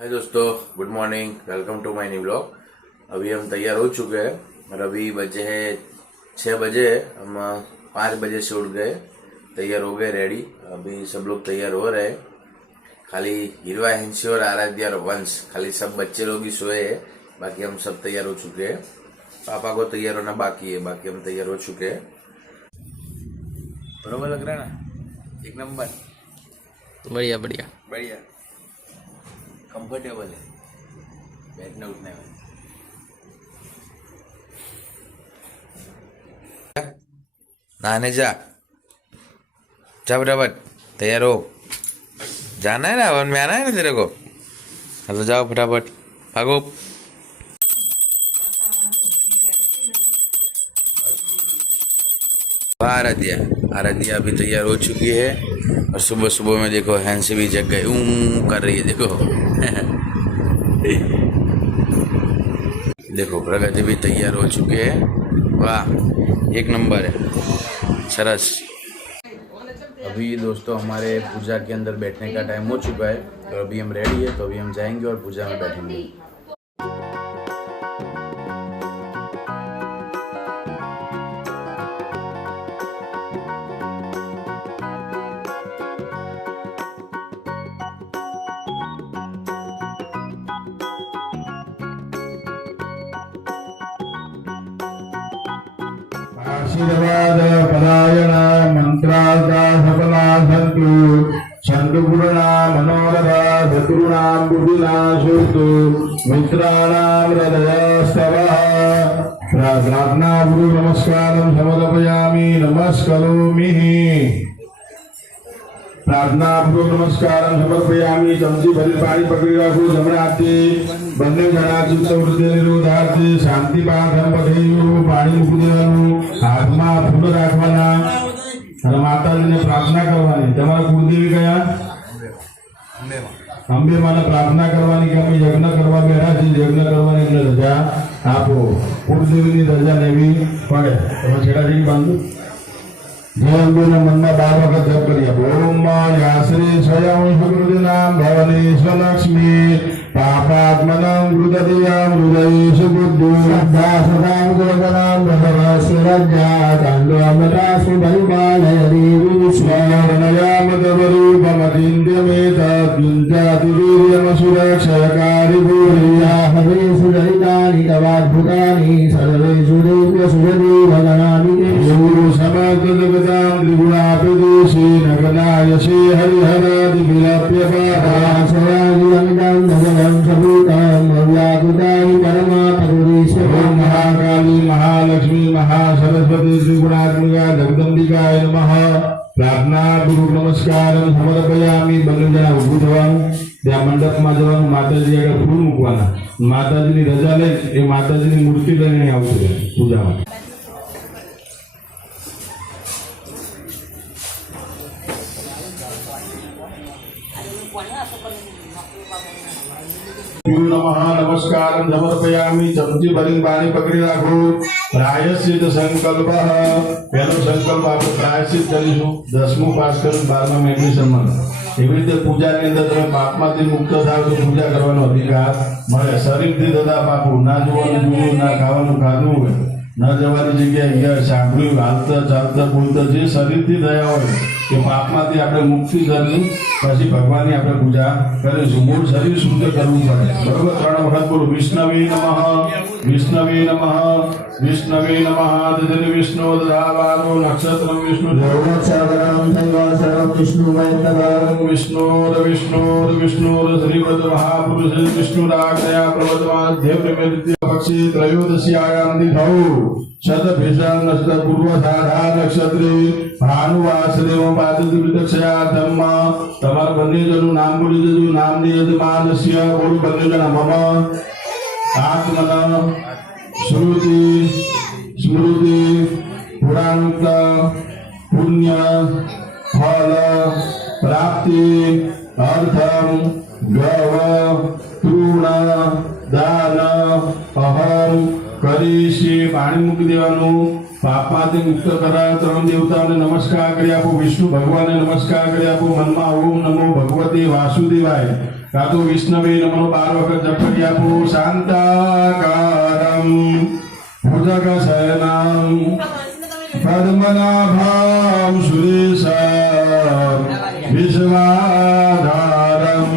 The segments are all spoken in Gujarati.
हाय दोस्तों, good morning. Welcome to my new blog. अभी हम तैयार हो चुके हैं और अभी बजे है 6 बजे। हम 5 बजे से उठ गए, तैयार हो गए, रेडी। अभी सब लोग तैयार हो रहे हैं। खाली हिरवा, हिंसी और आराध्या और वंश, खाली सब बच्चे लोग ही सोए हैं। बाकी हम सब तैयार हो चुके हैं। पापा को तैयार होना बाकी है, बाकी हम तैयार हो चुके हैं। बरोबर लग रहा है ना? एक नंबर, बढ़िया बढ़िया बढ़िया, कंफर्टेबल है बैठने उठने में। नहाने जा फटाफट, तैयार हो, जाना है ना, वन में आना है ना तेरे को। चलो जाओ फटाफट, भागो। आराध्या आराध्या अभी तैयार हो चुकी है और सुबह सुबह में देखो हैंसी भी जग गए, कर रही है, देखो। देखो प्रगति भी तैयार हो चुके हैं। वाह, एक नंबर है, सरस। अभी दोस्तों हमारे पूजा के अंदर बैठने का टाइम हो चुका है और अभी हम रेडी है, तो अभी हम जाएंगे और पूजा में बैठेंगे। आशीर्वाद परायण मंत्रार्था सफला सन्तु छन्दगुणा मनोरथा शत्रूणां बुद्धिना शुतु मित्राणां हृदयस्तवः। प्रार्थना गुरु नमस्कारं समर्पयामि, नमस्करोमि। प्रार्थना पूर्वक नमस्कार समर्पयामि। चमची भरी पाणी पकड़ी राखो, जमણા હાથે બંને જણા ચિત્ત વૃત્તિ નિરોધાર્થે શાંતિ પાઠ પઠેયું પાણી મૂકી દેવાનું, હાથમાં ફૂલ રાખવાના અને માતાજીને પ્રાર્થના કરવાની। તમારા કુળદેવી કયા? અંબે માને પ્રાર્થના કરવાની કે અમે યજ્ઞ કરવા બેઠા છીએ, યજ્ઞ કરવાની અમને રજા આપો। કુળદેવીની રજા લેવી પડે। તમે છેડાથી બાંધો। जय अंबे मन में 12 वक्त जप करिए। ओम याश्री स्वयं सुकृतिनां भवनी स्वलक्ष्मी पापात्मनां हृदयां हृदयेषु बुद्धि श्रद्धा सदां गुणगणां भगवस्य रज्जा काण्डोमता सुभरिपालय देवी स्मरणयामदवरूपमतीन्द्यमेतद्विन्द्यातिवीर्यमसुरक्षयकारि भूरिया हवे सुदरितानि तवाद्भुतानि सर्वेषु देव्यसु देवगणानि समग्रजगतां त्रिगुणाप्रदेशे नगनायसे हरिहरादिविलप्यपादाशयादिवन्दां भगवन् सबूतां व्याकुतानि परमापरुरीश्वरो। महाकाली महालक्ष्मी महासरस्वती त्रिगुणात्मिका जगदम्बिकाय नमः। प्रार्थना पूर्वक नमस्कार समर्पयामि। બંને જણા ઊભું થવાનું, ત્યાં મંડપમાં જવાનું, માતાજી આગળ ફૂલ મૂકવાના, માતાજીની રજા લઈ એ માતાજીની મૂર્તિ લઈને આવશે પૂજામાં। नमः नमस्कार समर्पयामि। चमची भरी पानी पकड़ी राखो। प्रायश्चित संकल्प, पहलो संकल्प आप प्रायश्चित करीशुं। 10मुं पास करीने 12मां मेडिटेशन में एवी रीते पूजा ની અંદર તમે પાપમાંથી મુક્ત થાવ તો પૂજા કરવાનો અધિકાર મળે। શરીરથી થતા પાપો, ના જોવાનું જોયું, ના ખાવાનું ખાધું હોય, ન જવાની જગ્યાએ સાંભળ્યું, હાલતા ચાલતા બોલતા જે શરીરથી થયા હોય એ પાપમાંથી આપણે મુક્તિ કરી પછી ભગવાનની આપણે પૂજા કરીશું। મૂળ શરીર શુદ્ધ કરવું પડે, બરોબર? 3 વખત બોલો, વિષ્ણવે નમઃ, વિષ્ણવે નમઃ, વિષ્ણવે નમઃ। તદ્ વિષ્ણુ દધાવાનો નક્ષત્રમ વિષ્ણુ દેવોત્સવરમ સંવત્સરમ વિષ્ણુમયતરમ વિષ્ણુર વિષ્ણુર વિષ્ણુર શ્રીમદ મહાપુરુષ વિષ્ણુરાજ્ઞયા પ્રવર્તમાન દેવનિમિત્ત પક્ષી त्रयोदश्यायां दिनौ शतभिषण नक्षत्र पूर्व साधा नक्षत्रे भानुवासदेव पाददिविदक्षया धम्म। તમારા બંને જણનું નામ બોલી દેજો। નામની યજમાનસ્ય બોલ બંને જણા। મમ આત્મન શ્રુતિ સ્મૃતિ પુરાણુક્ત પુણ્ય ફલ પ્રાપ્તિ અર્થમ ગવ તૃણ દાન અહમ કરીશી। પાણી મૂકી દેવાનું। પાપમાંથી મુક્ત કરાય ત્રણ દેવતાઓને નમસ્કાર કરી આપો. વિષ્ણુ ભગવાનને નમસ્કાર કરી આપો. મનમાં ઓમ નમો ભગવતે વાસુદેવાય કાં તો વિષ્ણવે નમો 12 વખત જપ કરી આપો. શાંતાકારમ ભુજગશયનમ પદ્મનાભમ સુરેશમ વિશ્વાધારમ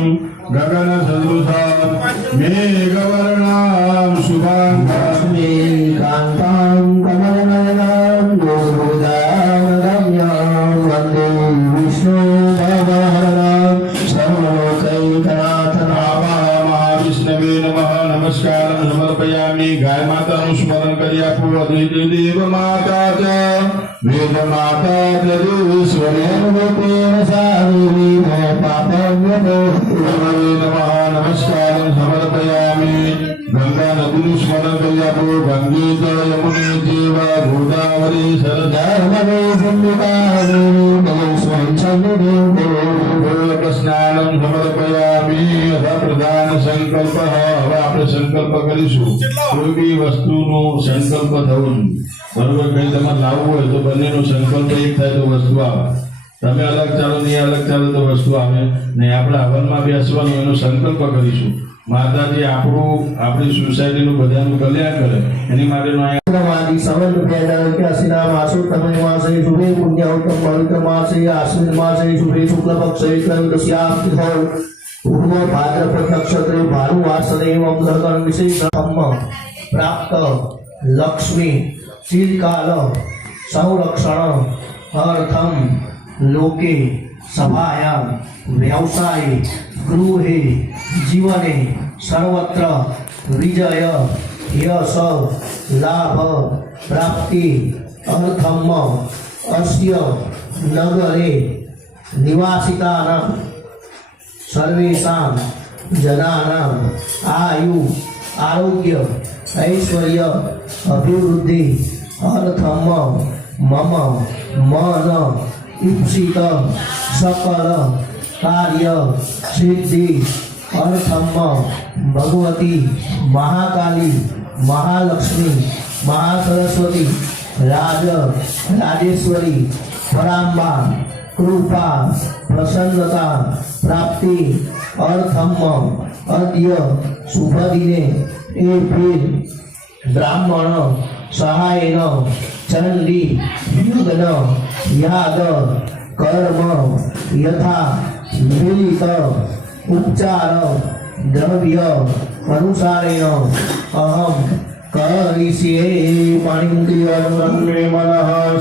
ગગનસદૃશમ મેઘવર્ણમ શુભાંગમ કાંતાં કમલનયનાં ગોરુદાં રમ્યાં વંદે વિષ્ણુભવહરણાં સર્વલોકૈકનાથનાં. મહાવિષ્ણવે નમઃ. નમસ્કારમ સમર્પયામિ. ગાય માતાનું સ્મરણ કરી આપો. અદ્વૈત દેવ માતા ચ વેદ માતા ચ દેવેશ્વરી સર્વલોકેન સારિણી પાપવ્યપો નમઃ. નમસ્કારમ સમર્પયામિ. ગંગા નદીનું સ્મરણ કરી આપો. ગંગે ચ યમુને ચૈવ ગોદાવરી ધર્મને સિંધુકારિણી સ્વચ્છંદે સ્નાનમ સમર્પયામિ. પ્રધાન સંકલ્પ. હવે આપણે સંકલ્પ કરીશું. કોઈ બી વસ્તુનો સંકલ્પ થવો જોઈએ. બરોબર? કંઈ તમારે લાવવું હોય તો બંનેનો સંકલ્પ એક થાય તો વસ્તુ આવે. તમે અલગ ચાલો ને અલગ ચાલો તો વસ્તુ આવે ને. આપણે હવનમાં બેસવાનું એનો સંકલ્પ કરીશું. માતાજી આપણી સોસાયટીનું બધાનું કલ્યાણ કરે એની માટેનો માદી સંવત 2081 માસો તમય માસે શુભે પુણ્ય ઉત્તમ પવિત્ર માસે આશ્વિન માસે શુભે શુક્લ પક્ષે ત્રયોદશ્યામ તિથૌ પૂર્વ ભાદ્રપદ નક્ષત્રે ભાનુ વાસદેવ ગ્રહણ વિશેષ ધમ્મ પ્રાપ્ત લક્ષ્મી ચિરકાલ સંરક્ષણ અર્થમ લોકે સભાયામ વ્યવસાય ગૃહે જીવને સર્વત્ર વિજય યશ લાભ પ્રાપ્તિ અર્થમ અસ્ય નગરે નિવાસિતાનાં સર્વેષાં જનાનાં આયુ આરોગ્ય ઐશ્વર્ય અભિવૃદ્ધિ અર્થમ મમ મન ઈપ્સિત સકલ કાર્ય સિદ્ધિ અર્થમ ભગવતી મહાકાલી મહાલક્ષ્મી મહાસરસ્વતી રાજેશ્વરી પરાંબા કૃપા પ્રસન્નતા પ્રાપ્તિ અર્થમ અદ્ય શુભ દિને એ ફિર બ્રાહ્મણ સહાયેન ચંડી યુગન યાદ કર્મ યથા મિલિત ઉપચાર દ્રવ્ય અનુસારેણ અહમ કરીષ્યે. પાણી મૂકી દેવાનું. મે મનઃ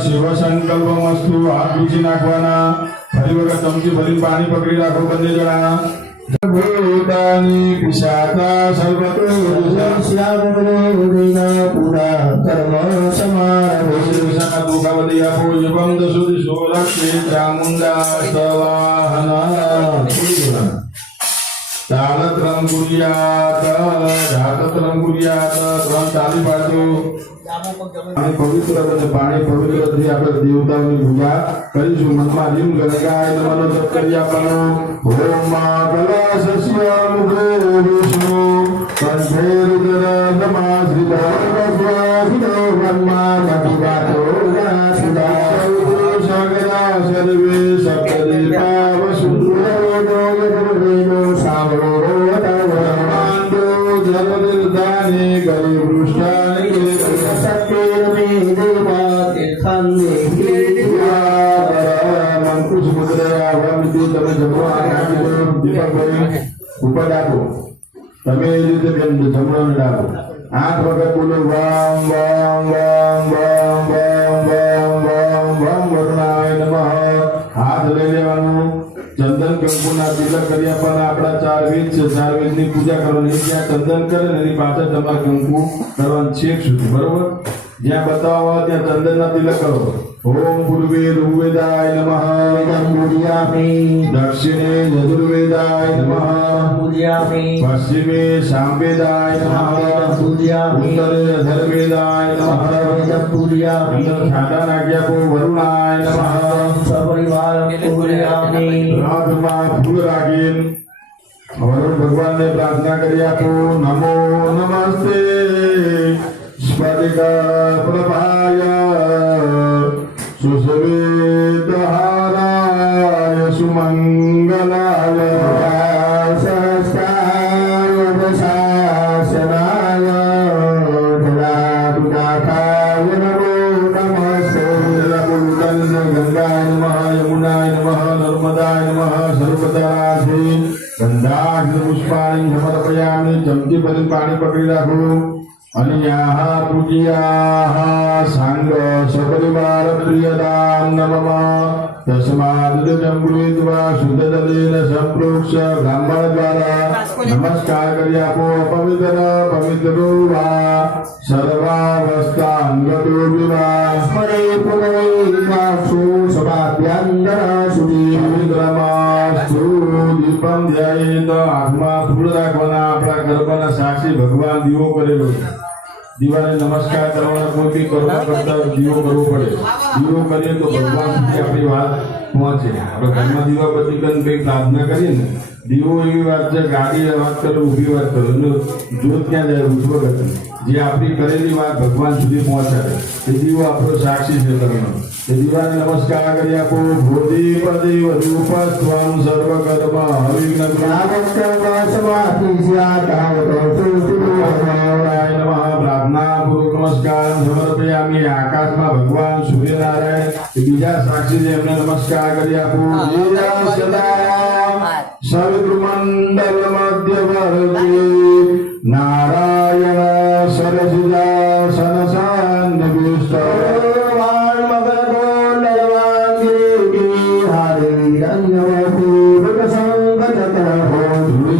શિવ સંકલ્પમસ્તુ. હાથ બીજી નાખવાના. ફરી વખત ચમચી ભરી પાણી પકડી રાખો બંને જણા. ભૂતાની પિશાચા સર્વતો પૂરા કર્મ સમારોહ દુઃખાવતી આપો. યુગમ દશુ દિશો લક્ષ્મી ચામુંડા સવાહના. તાળત્રમ ગુરિયાત જાતત્રમ ગુરિયાત. ત્રણ તાળી પાડજો. પાણી પવિત્ર બને. પાણી પવિત્રથી આપણે દેવતાઓની પૂજા કરીશું. મનમાં લીમ ગંગાય નમઃ જપ કરી આપવાનો. ઓમ કલાશસ્ય મુખે વિષ્ણુ કંઠે રુદ્ર નમાશ્રિતો બ્રહ્મા મધુગાતો ગણાશ્રિતા સગરા સર્વે સપ્તદેવા વસુંધરો સાંભળો બ્રહ્માંડો જલનિર્ધાને ગરી વૃષ્ટાને ઉપર ડાકો. તમે એ રીતે બેન જમણો ડાકો. 8 વખત બોલો. વામ વામ વામ વામ વામ વામ વામ વામ વરુણાય નમઃ. હાથ લઈ લેવાનું. ચંદન કંકુના તિલક કરી આપવાના. આપણા 4 વેદ છે. 4 વેદની પૂજા કરવાની. જ્યાં ચંદન કરે ને એની પાછળ તમારે કંકુ કરવાનું છેક સુધી. બરોબર? જ્યાં બતાવવા ત્યાં ચંદનના તિલક કરો. ઓમ પૂર્વે ઋગ્વેદાય નમઃ. દક્ષિણે યજુર્વેદાય નમઃ. પશ્ચિમે સામવેદાય નમઃ. ઉત્તરે અધર્વેદાય નમઃ. અંદર છાંટા નાખ્યા કો વરુણાય નમઃ. હાથમાં ફૂલ રાખીને વરુણ ભગવાનને પ્રાર્થના કરી આપો. નમો નમસ્તે સ્ફટિક પ્રભાય પાણી સમર્પયામિ ચમચી ભરી પાણી પકડી રાખો અને યાહ પૂજ્યાહ સાંગ સપરિવાર પ્રિયદાન નમઃ તસ્માદ જંબુદ્વા શુદ્ધ જલેન સંપ્રોક્ષ બ્રાહ્મણ દ્વારા નમસ્કાર કરી આપો પવિત્ર પવિત્રો વા સર્વાવસ્થાંગતો વિવા સ્મરે પુનૈવાસુ સભાભ્યંતર સુરી પવિત્રમાસ્તુ દીપમ ધ્યાયેત આત્મા ફૂલ રાખવાના આપણા ગર્ભના સાક્ષી ભગવાન દીવો કરેલો છે દીવાને નમસ્કાર કરવાના કોઈ બી કર્મ કરતા દીવો કરવો પડે દીવો કરીએ તો ભગવાન સુધી આપણી વાત પહોંચે આપણે ઘરમાં દીવા પછી કંઈ પ્રાર્થના કરીએ ને દીવો એવી વાત છે ગાડી વાત કરો ઊભી વાત કરો જોત ક્યાં જાય ઉજ્જવળ જે આપણી કરેલી વાત ભગવાન સુધી પહોંચાડે એ દીવો આપણો સાક્ષી છે કર્મનો એ દીવાને નમસ્કાર કરી આપો ભૂતિ પતિ રૂપસ્વામ સર્વકર્મ અવિઘ્ન પ્રાર્થના પૂર્વક નમસ્કાર સમર્પયામિ આકાશમાં ભગવાન સૂર્યનારાયણ એ બીજા સાક્ષી છે એમને નમસ્કાર કરી આપો સદા સવિતૃમંડલ મધ્યવર્તી નારાયણ સરસિજા સનસાન્નભીષ્ટ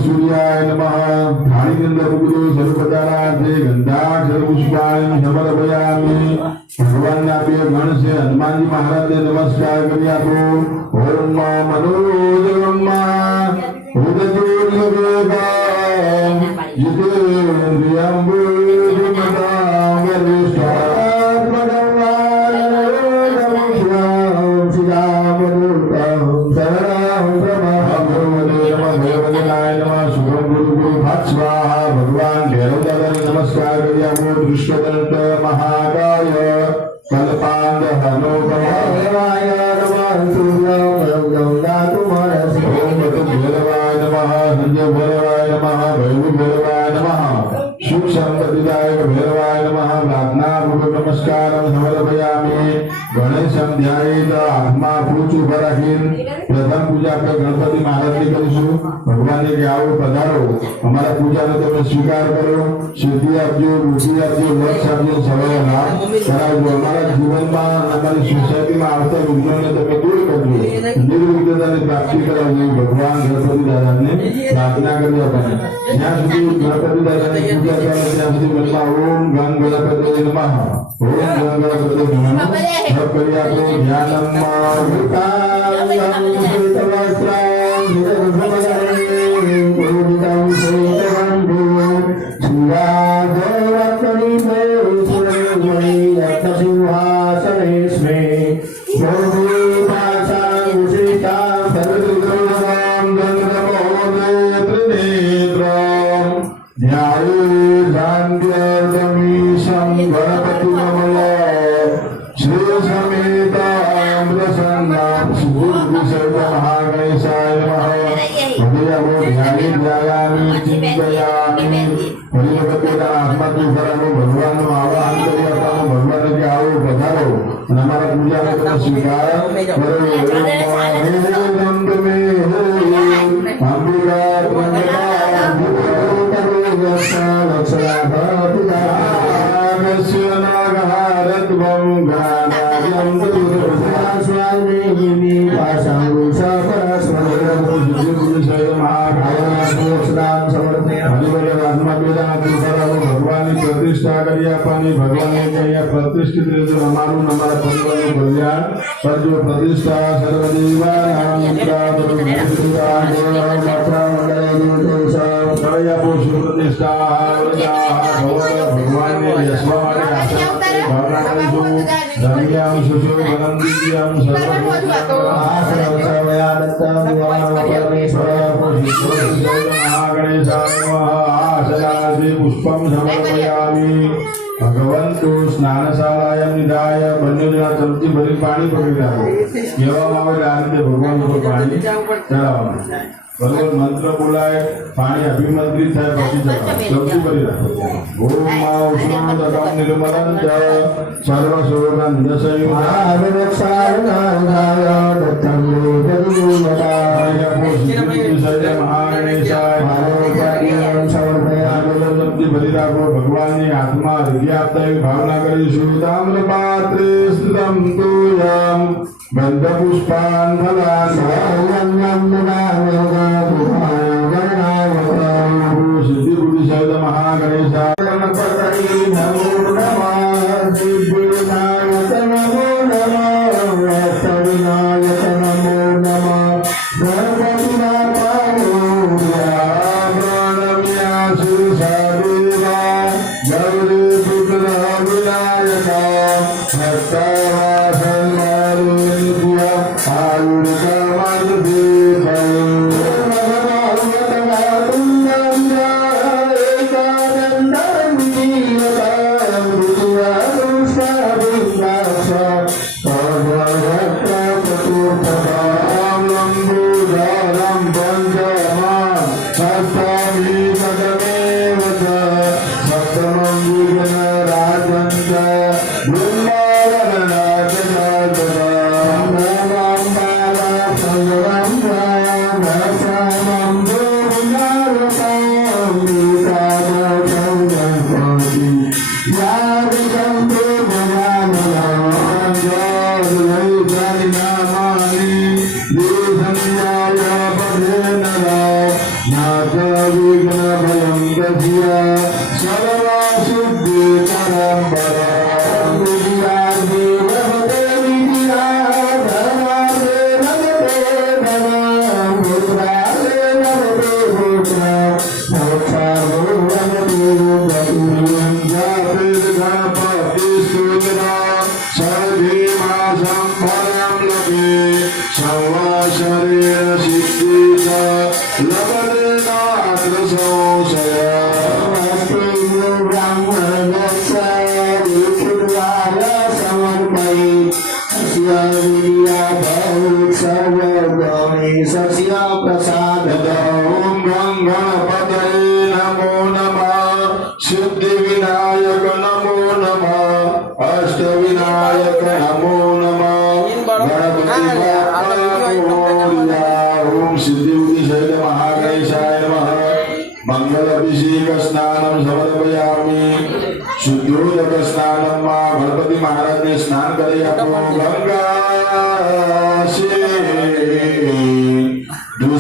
સૂર્યાય નમઃ ધાણીચંદ્ર મુકુદો સર્વપદારાધે ગંધાક્ષર પુષ્પાય સમર્પયામિ ભગવાનના બે ગણ છે હનુમાનજી મહારાજને નમસ્કાર કરી આપો ઓમ મનોજવમ ઉદજોર્યવેગમ જીતેન્દ્રિયમ બુદ્ધિમતામ વરિષ્ઠામ ભગવાન ભૈરવદાદાને નમસ્કાર કરી આપો દૃશ્યદંત મહાકાય કલ્પાંડ હનુભવાય ભૈરવાય નમઃ સંજય ભૈરવાય નમઃ ભૈરવ ભૈરવાય નમઃ સુખ સંપત્તિદાયક ભૈરવાય નમઃ પ્રાર્થના પૂર્વક નમસ્કાર સમર્પયામિ ગણેશમ ધ્યાયેત હાથમાં પૂછ ઉભા રાખીને પ્રથમ પૂજા આપણે ગણપતિ મહારાજની કરીશું ભગવાનને કે આવો પધારો અમારા પૂજાનો તમે સ્વીકાર કરો સિદ્ધિ આપજો બુદ્ધિ આપજો મોક્ષ આપજો સર્વ લાભ કરાવજો અમારા જીવનમાં અમારી સોસાયટીમાં આવતા વિઘ્નોને તમે દૂર કરજો નિર્વિઘ્નતાની પ્રાપ્તિ કરાવજો ભગવાન ગણપતિ દાદાને પ્રાર્થના કરી આપણને જ્યાં સુધી ગણપતિ દાદાની પૂજા કરે ત્યાં સુધી મનમાં ઓમ ગણ ગણપતિ નમઃ ઓમ ગણ ગણપતિ નમઃ જપ કરી આપો ધ્યાનમાં ભગવાનનું આવાહન કરી આપવાનું ભગવાન કે આવો પધારો અને અમારા પૂજાનો તમે સ્વીકાર ભગવાનની પ્રતિષ્ઠા કરી આપવાની ભગવાનને અહીંયા પ્રતિષ્ઠિત રીતે અમારું અમારા પરિવારનું કલ્યાણ કરજો પ્રતિષ્ઠા સર્વદેવાનામ ભગવાનને બેસવા માટે ભાવના કરીશું ધન્યામ સુશો ગણંદિત્યમ સર્વ પુષ્પમ સમર્પયામિ ભગવંતુ સ્નાનશાળાયામ નિધાય બંને જણા ચમચી ભરી પાણી પકડી રાખો કહેવામાં આવે આ રીતે ભગવાન ઉપર પાણી ચડાવવાનું બરોબર મંત્ર બોલાય પાણી અભિમંત્રિત થાય પછી ચમચી ભરી રાખો ઓમ મા ઉષ્ણ તથા નિર્મલં ચ સર્વ શોભન મહાગણેશાય શાંતિ રાખો. ભગવાનની હાથમાં હૃદય આપતા એવી ભાવના કરીશું. તામ્રપાત્રે સ્થિતમ તોયમ ગંધ પુષ્પાન સિદ્ધિ બુદ્ધિ સહિત મહાગણેશાય ગણપતયે નમો નમઃ. સિદ્ધિવિનાયક નમો નમઃ. અષ્ટવિનાયક નમો નમઃ. ગણપતિના પામોર્યા પ્રણમ્યા શિરસાદેવા ગૌરી પુત્ર વિનાયકા ભક્તવાસન મારુત્ય આયુર્ગમન પ્રસાદ ઓમ ગણપતયે નમો નમઃ. સિદ્ધિ વિનાયક નમો નમઃ. અષ્ટવિનાયક નમો નમઃ. ગણપતિ ઓમ સિદ્ધિ બુદ્ધિ સહિત મહાગણેશાય નમઃ. મંગલ અભિષેક સ્નાનમ સમર્પયામિ. શુદ્ધોદક સ્નાનમાં ગણપતિ મહારાજને સ્નાન કરી આપો. ગંગા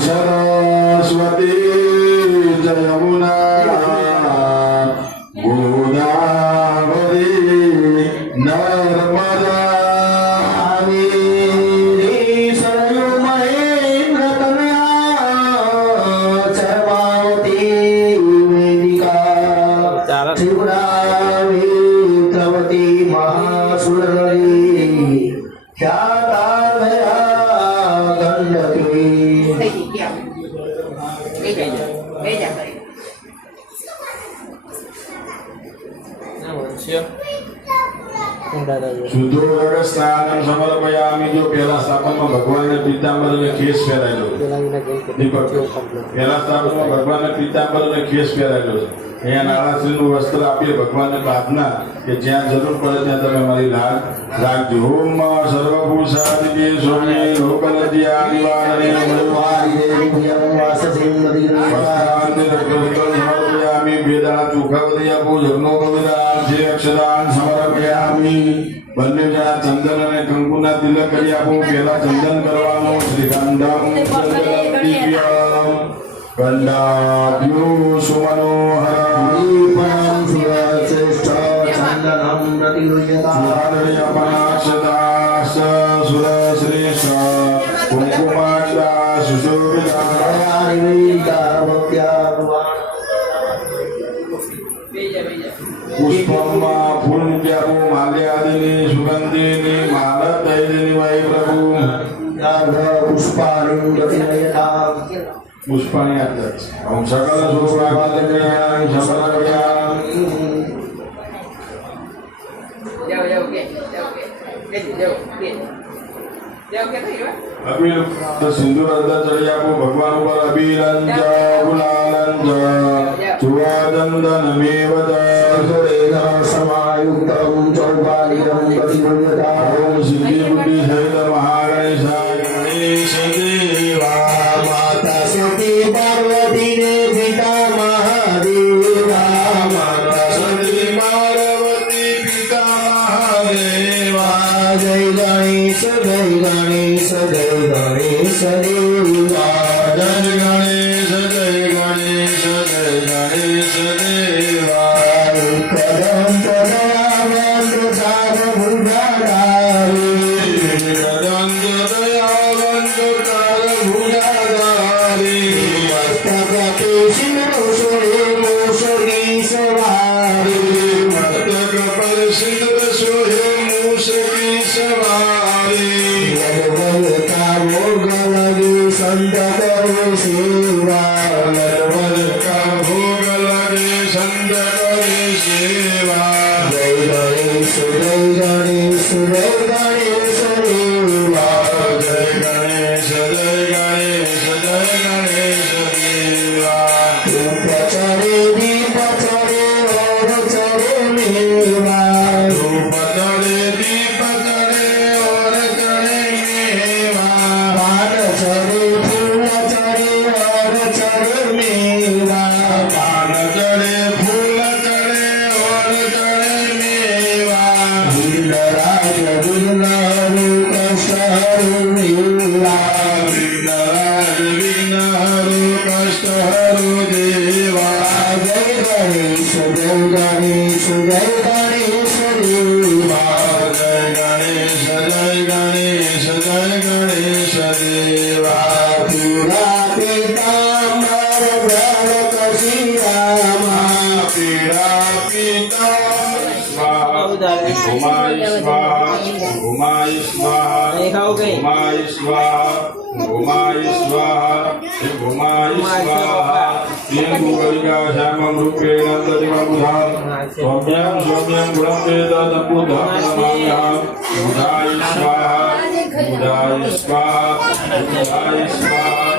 સરસ્વતી જયમુના ગોદાવરી નર્મદા સરયુ મહેન્દ્ર કન્યા ચરમાવતી વેદિકા ત્રિપુરાવિત્રવતી મહાસુરરી ખ્યાતાલયા ગંડકી. શુદ્ધોદક સ્નાનમ સમર્પયામિ. જો પહેલા સ્થાપનમાં ભગવાનને પીતાંબર અને ખેસ પહેરાયેલો છે. દીપક પહેલા સ્થાપનમાં ભગવાનને પીતાંબર અને ખેસ પહેરાયેલો છે. અહીંયા નાળાશ્રીનું વસ્ત્ર આપીએ ભગવાનને પ્રાર્થના કે જ્યાં જરૂર પડે ત્યાં તમે મારી લાજ રાખજો. ઓમ સર્વભૂષાદિ સ્વામી લોકલજ્યા નિવારણે સમર્પયામિ. વેદા ચોખા આપો. જગનો કવિરા જે અક્ષરાન સમર્પયામિ. બંને જણા ચંદન અને કંકુના તિલક કરી આપો. પહેલા ચંદન કરવાનું. શ્રીગંધમ દિવ્યમ ગંડાભ્યો સુમનોહરમ દીપમ સુરશ્રેષ્ઠ ચંદનમ પ્રતિલોયતા સુરશ્રેષ્ઠ કુંકુમાક્ષા સુશોભિતા પુષ્પમાં ફૂલ મૂક્યા. માલ્યાદિની સુગંધીની માલત દૈની વાય પ્રભુ પુષ્પાણી પ્રતિલોયતા પુષ્પાણી આદત ઓમ સકલ સુરાગતકયામિ સમર્પયામિ. અબીલ સિંદૂર અંદર ચડી આપો. ભગવાન ઉપર અબીલંજ ગુલાલંજ ચુવાદંદનમેવ સમાયુક્તમ ચૌપાલિકમ પ્રતિલોયતા. ઓમ સિદ્ધિ બુદ્ધિ સહિત મહાગણેશાય ગણેશ દેવા. માતા સતી પાર્વતી ને પિતા મહાદેવા. ગણેશ દેવા કદંત દયાવંત ચાર ભુજાધારી કદંત દયાવંત કાલ ભુજાધારી મસ્તક પે શિરો સોએ મોસરી સવારી મસ્તક પર સિંદ્ર સોહે મૂષકી સવારી વલ કાવો ગલગે સંત કરે સેવા વલ કા ભોગ લાગે સંત કરે સેવા જય ગણેશ જય ગણેશ જય ગણેશ દેવા જય ગણેશ જય ગણેશ જય ગણેશ દેવા ધૂપ ચડે દીપ ચડે ઓર ચડે મેવા ધૂપ ચડે દીપ ચડે ઓર ચડે મેવા પાન ચડે ફૂલ ચડે ઓર ચડે મેવા પાન ચડે ફૂલ ચડે ઓર ચડે મેવા વિઘ્નરાજ વિઘ્નહરુ કષ્ટહરુ મેવા વિઘ્નરાજ વિઘ્નહરુ કષ્ટહરુ દેવા જય ગણેશ જય ગણેશ જય ગણેશ દેવા જય ગણેશ જય ગણેશ જય ગણેશ દેવા પીડા પીતાંબર ભ્રવ કશિયામા પીડા પિતા સ્વાહા ભૂમાય સ્વાહા ભૂમાય સ્વાહા ભૂમાય સ્વાહા ભૂમાય સ્વાહા ભૂમાય સ્વાહા પિયં ગોગલિકા શ્યામં રૂપેણ તદિમબુધાં સૌમ્યં સૌમ્યં ગુણં વેદ તત્બુદ્ધં નમામ્યહં બુધાય સ્વાહા બુધાય સ્વાહા બુધાય સ્વાહા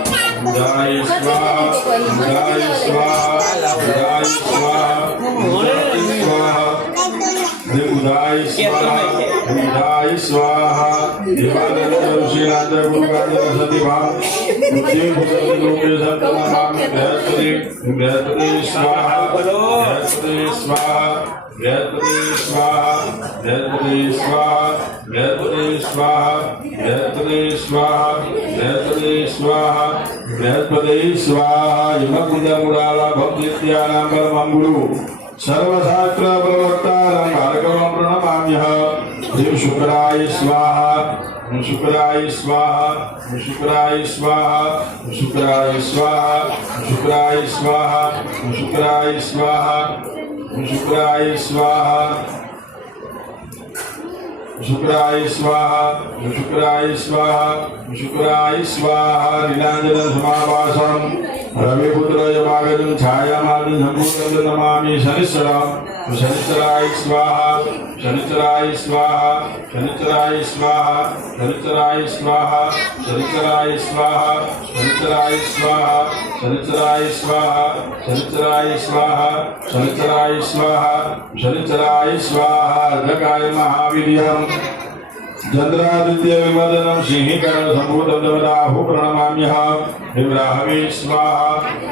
બુધાય સ્વાહા બુધાય સ્વાહા બુધાય સ્વાહા બુધાય સ્વાહા बुधाय स्वाहा बुधाय स्वाहा देवानंद ऋषिराज गुरुगांधर सतिभा बुद्धि बुद्धि लोके संतनामामि बृहस्पति बृहस्पति स्वाहा बृहस्पति स्वाहा बृहस्पति स्वाहा बृहस्पति स्वाहा बृहस्पति स्वाहा बृहस्पति स्वाहा बृहस्पति स्वाहा बृहस्पति स्वाहा यमकुंजमुडाला भक्तित्यानां परमं गुरु सर्वशास्त्र प्रवक्तारं भार्गवं प्रणमाम्यहं श्री शुक्राय स्वाहा शुक्राय स्वाहा शुक्राय स्वाहा शुक्राय स्वाहा शुक्राय स्वाहा शुक्राय स्वाहा शुक्राय स्वाहा शुक्राय स्वाहा शुक्राय स्वाहा शुक्राय स्वाहा नीलांजन समावासं रविपुत्र यमागजं छायामालं संपूर्णं नमामि शनिश्चरं शनिश्चराय स्वाहा शनिश्चराय स्वाहा शनिश्चराय स्वाहा शनिश्चराय स्वाहा शनिश्चराय स्वाहा शनिश्चराय स्वाहा शनिश्चराय स्वाहा शनिश्चराय स्वाहा शनिश्चराय स्वाहा शनिश्चराय स्वाहा अर्धकाय महावीर्यं चंद्रादित्य विमदनं सिंहिकर्ण संभूतं देवताहु प्रणमाम्यहं हिमराहवे स्वाहा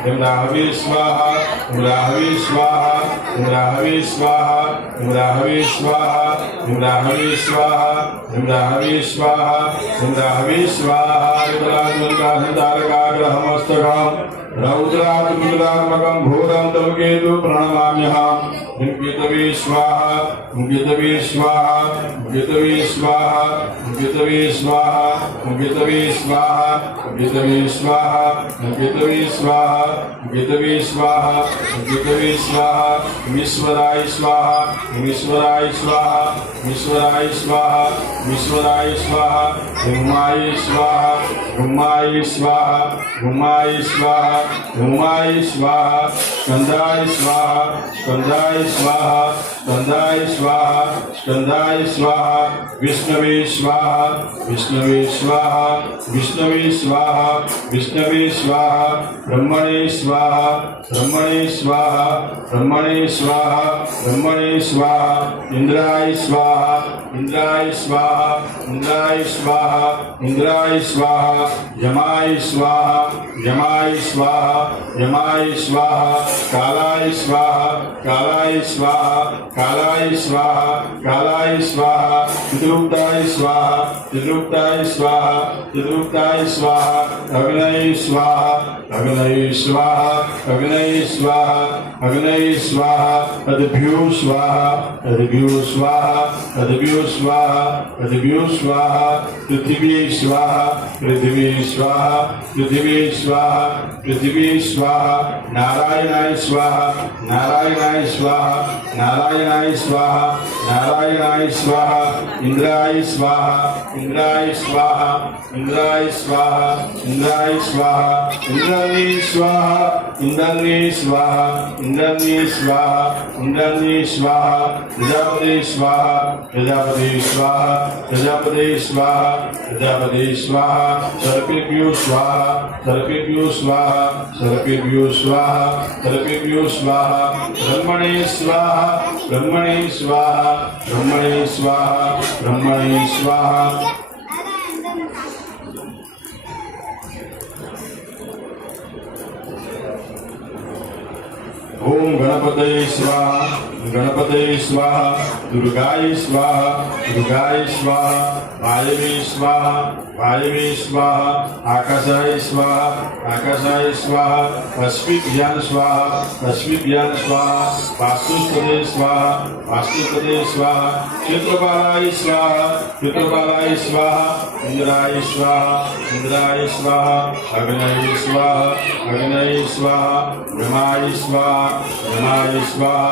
हिमराहवे स्वाहा हिमराहवे स्वाहा हिमराहवे स्वाहा हिमराहवे स्वाहा हिमराहवे स्वाहा हिमराहवे स्वाहा हिमराहवे स्वाहा हिमराजंका संतारकाग्रहमस्तकं रौद्रात्मकं घोरं तमकेतु प्रणमाम्यहं हिमकेतवे स्वाहा हिमकेतवे स्वाहा हिमकेतवे स्वाहा हिमकेतवे स्वाहा हिमकेतवे स्वाहा हिमकेतवे स्वाहा हिमकेतवे स्वाहा हिमकेतवे स्वाहा हिमकेतवे स्वाहा ईश्वराय स्वाहा ईश्वराय स्वाहा ईश्वराय स्वाहा ईश्वराय स्वाहा हुमाय स्वाहा हुमाय स्वाहा हुमाय स्वाहा हुमाय स्वाहा स्कंदाय स्वाहा स्कंदाय स्वाहा स्कंदाय स्वाहा स्कंदाय स्वाहा विष्णवे स्वाहा विष्णवे स्वाहा विष्णवे स्वाहा विष्णवे स्वाहा ब्रह्मणे स्वाहा ब्रह्मणे स्वाहा ब्रह्मणे स्वाहा ब्रह्मणे स्वाहा इंद्राय स्वाहा इंद्राय स्वाहा इंद्राय स्वाहा इंद्राय स्वाहा यमाय स्वाहा यमाय स्वाहा यमाय स्वाहा कालाय कालाय स्वाहा कालाय स्वाहा कालाय स्वाहा कालाय स्वाहा चिद्रूपताय स्वाहा चिद्रूपताय स्वाहा चिद्रूपताय स्वाहा अग्नये स्वाहा अग्नये स्वाहा अग्नये स्वाहा अग्नये स्वाहा अद्भ्यो स्वाहा अद्भ्यो स्वाहा अद्भ्यो स्वाहा अद्भ्यो स्वाहा पृथिवी स्वाहा पृथिवी स्वाहा पृथिवी स्वाहा पृथिवी स्वाहा नारायणाय स्वाहा नारायणाय स्वाहा नारायणाय स्वाहा नारायणाय स्वाहा इंद्राय स्वाहा इंद्राय स्वाहा इंद्राय स्वाहा इंद्राय स्वाहा इंद्राय स्वाहा इंद्राय स्वाहा इंद्राय स्वाहा इंद्राय स्वाहा प्रजापति स्वाहा प्रजापति स्वाहा प्रजापति स्वाहा प्रजापति स्वाहा सर्पेभ्यो स्वाहा सर्पेभ्यो स्वाहा सर्पेभ्यो स्वाहा सर्पेभ्यो स्वाहा ब्रह्मणे स्वाहा ब्रह्मणे स्वाहा ब्रह्मणे स्वाहा ब्रह्मणे स्वाहा ओम गणपतये स्वाहा गणपतये स्वाहा दुर्गाय स्वाहा दुर्गाय स्वाहा वायवे स्वाहा वायवे स्वाहा आकाशाय स्वाहा आकाशाय स्वाहा अस्मिभ्यां स्वाहा अस्मिभ्यां स्वाहा वास्तुपदे स्वाहा वास्तुपदे स्वाहा क्षेत्रपालाय स्वाहा क्षेत्रपालाय स्वाहा इंद्राय स्वाहा इंद्राय स्वाहा अग्नये स्वाहा अग्नये स्वाहा ब्रह्माय स्वाहा ब्रह्माय स्वाहा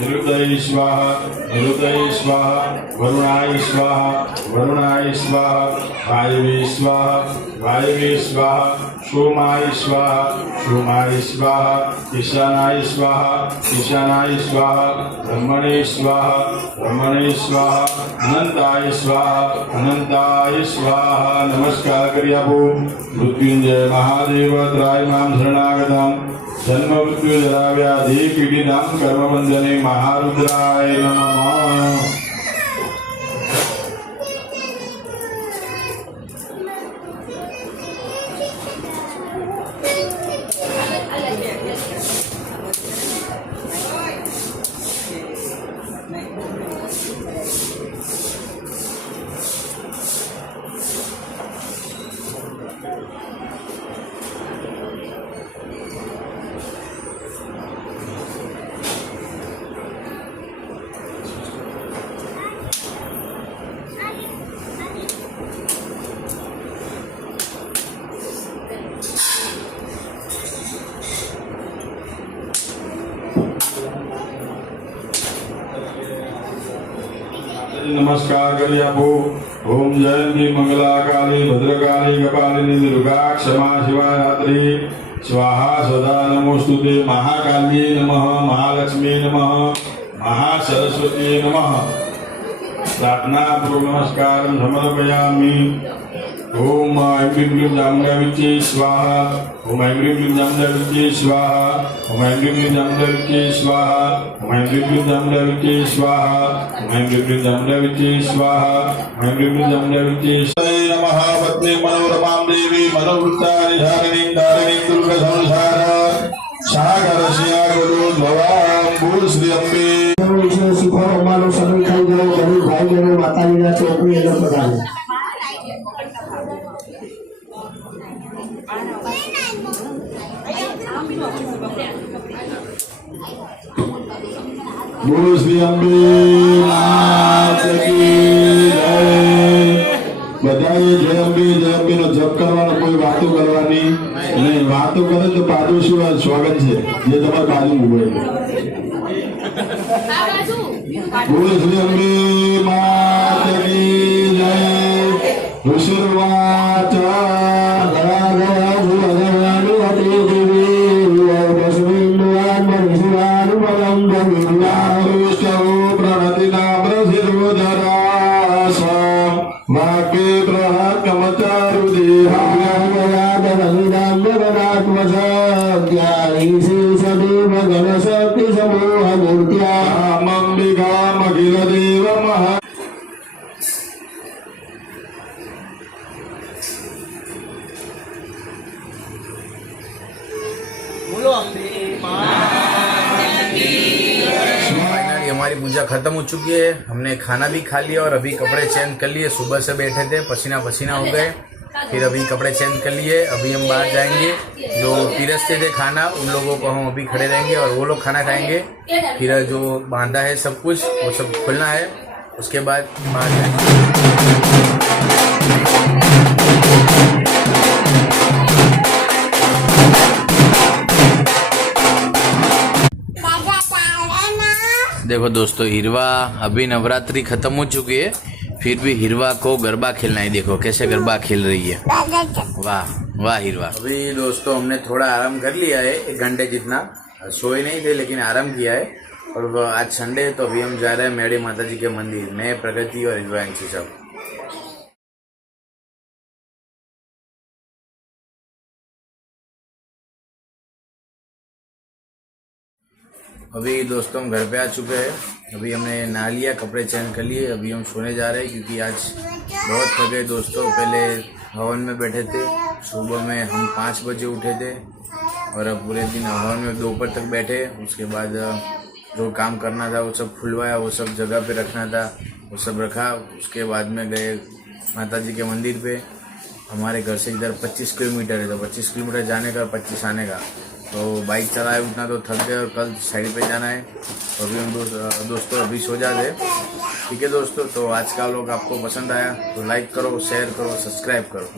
निरुतये स्वाहा निरुतये स्वाहा वरुणाय स्वाहा वरुणाय स्वाहा वायवे स्वाहा वायवे स्वाहा सोमाय स्वाहा सोमाय स्वाहा ईशानाय स्वाहा ईशानाय स्वाहा ब्रह्मणे स्वाहा ब्रह्मणे स्वाहा अनंताय स्वाहा अनंताय स्वाहा नमस्कार करी आपो मृत्युंजय महादेव त्रायमां शरणागतम् जन्म मृत्यु जरा व्याधि पीडितां कर्मबंधने महारुद्राय नमः। नमस्कार करी आपो ओम जयंती मंगला काली भद्रकाली कपालिनी दुर्गा क्षमा शिवा रात्रि स्वाहा सदा नमोस्तुते महाकाल्ये नमः महालक्ष्मी नमः महासरस्वती नमः। प्रार्थना पूर्व नमस्कार समर्पयामि। ओम ऐं क्लीं क्लीं चामुण्डाविच्चे स्वाहा ओम ऐं क्लीं क्लीं चामुण्डाविच्चे स्वाहा ओम ऐं क्लीं क्लीं चामुण्डाविच्चे स्वाहा ओम ऐं क्लीं क्लीं चामुण्डाविच्चे स्वाहा ओम ऐं क्लीं क्लीं चामुण्डाविच्चे स्वाहा ओम ऐं क्लीं क्लीं चामुण्डाविच्चे स्वाहा। नमः पत्नी मनोरमां देवी मनोवृत्तानि धारिणीं धारिणीं दुर्गसंसार सागरस्या गुरुर्भवां भूः श्री अम्बे सुखो मानो सभी खाई गयो गरीब भाई गयो माताजीના ચોકડી એ લોકો બધાને बोलो श्री अम्बे मात की जय। बधाए जय अम्बे नो जप करवानो कोई वातो करवानी नहीं वातो करे तो पाडोशी स्वागत है जे તમાર બાજુ ઉભો बोलो श्री अम्बे मात की जय। ऋषिर्वाच बोलो अम्बे मां हमारी पूजा खत्म हो चुकी है, हमने खाना भी खा लिया और अभी कपड़े चेंज कर लिए। सुबह से बैठे थे, पसीना पसीना हो गए, फिर अभी कपड़े चेंज कर लिए। अभी हम बाहर जाएंगे, जो पिरसते थे खाना उन लोगों को हम अभी खड़े रहेंगे और वो लोग खाना खाएंगे। फिर जो बांधा है सब कुछ वो सब खोलना है, उसके बाद बाहर जाएंगे। देखो दोस्तों, हिरवा अभी नवरात्रि खत्म हो चुकी है, फिर भी हिरवा को गरबा खेलना है। देखो कैसे गरबा खेल रही है, वाह वाह हिरवा। अभी दोस्तों हमने थोड़ा आराम कर लिया है, 1 घंटे जितना। सोए नहीं थे लेकिन आराम किया है। और आज संडे है तो अभी हम जा रहे हैं मेड़ी माता जी के मंदिर में, प्रगति और हिरवांशी सब। अभी दोस्तों हम घर पे आ चुके हैं। अभी हमने नहा लिया, कपड़े चेंज कर लिए, अभी हम सोने जा रहे हैं क्योंकि आज बहुत थके दोस्तों। पहले हवन में बैठे थे, सुबह में हम 5 बजे उठे थे और अब पूरे दिन हवन में दोपहर तक बैठे। उसके बाद जो काम करना था वो सब खुलवाया, वो सब जगह पे रखना था वो सब रखा। उसके बाद में गए माता जी के मंदिर पे। हमारे घर से इधर 25 किलोमीटर है, तो 25 किलोमीटर जाने का 25 आने का, तो बाइक चलाए उतना तो थक गए और कल साइड पे जाना है। तो अभी हम दोस्तों अभी सो जाते। ठीक है दोस्तों, तो आज का व्लॉग आपको पसंद आया तो लाइक करो, शेयर करो, सब्सक्राइब करो।